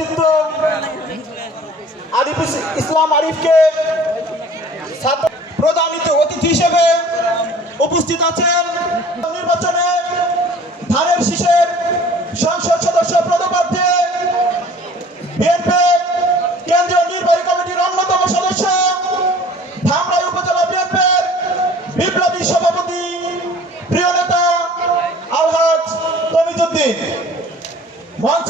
ব্যক্তিত্ব আরিফ ইসলাম আরিফকে ছাত্র প্রধান অতিথি হিসেবে উপস্থিত আছেন। নির্বাচনে ধানের শীষের সংসদ সদস্য পদপ্রার্থী, বিএনপি কেন্দ্রীয় নির্বাহী কমিটির অন্যতম সদস্য, ধামরাই উপজেলা বিএনপির বিপ্লবী সভাপতি, প্রিয় নেতা আলহাজ তমিজুদ্দিন। মঞ্চে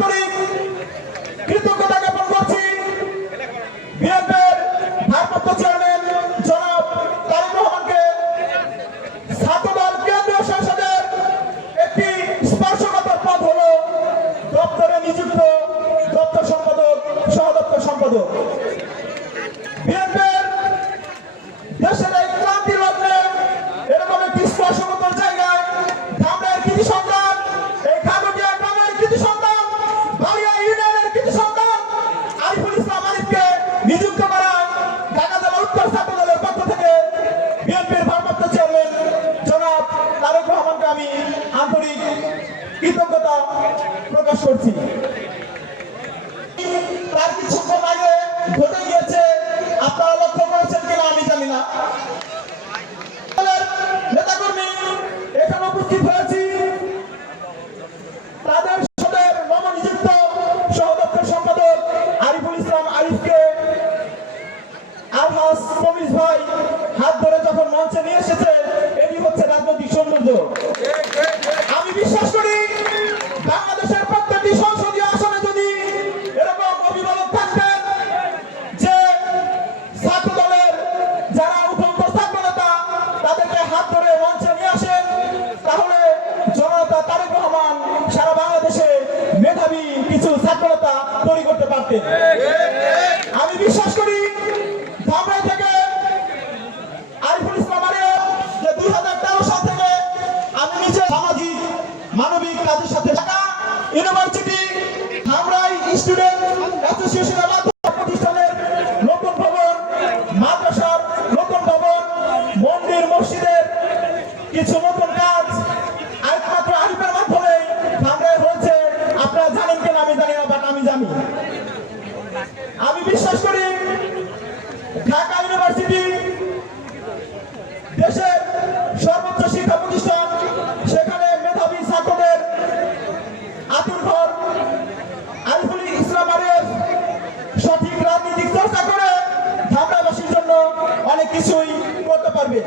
আন্তরিক আন্তরিক কৃতজ্ঞতা প্রকাশ করছি। তার কিছুক্ষণ আগে ঘটে গিয়েছে, আপনারা লক্ষ্য করেছেন কিনা আমি জানি না। আরিফুল ইসলাম আরিফকে ভাই হাত ধরে যখন মঞ্চে নিয়ে এসেছে তৈরি আমি বিশ্বাস করি ধামরাই থেকে আরিফুল ইসলাম হাজার তেরো থেকে আমি নিজে সামাজিক, মানবিক কাজের সাথে ঢাকা ইউনিভার্সিটি ধামরাই স্টুডেন্ট অ্যাসোসিয়েশনের মাধ্যমে কিছু নতুন কাজ একমাত্র আরিফের মাধ্যমে ধামরাই হয়েছে। আপনারা জানেন কিনা আমি জানি না বাট আমি জানি। আমি বিশ্বাস করি ঢাকা ইউনিভার্সিটি দেশের সর্বোচ্চ শিক্ষা প্রতিষ্ঠান, সেখানে মেধাবী ছাত্রদের আতুর ঘর, আরিফুল ইসলাম আরিফ সঠিক রাজনৈতিক চর্চা করে ঢাকাবাসীর জন্য অনেক কিছুই করতে পারবে।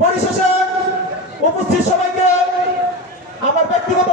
পরিশেষে উপস্থিত সবাইকে আমার ব্যক্তিগত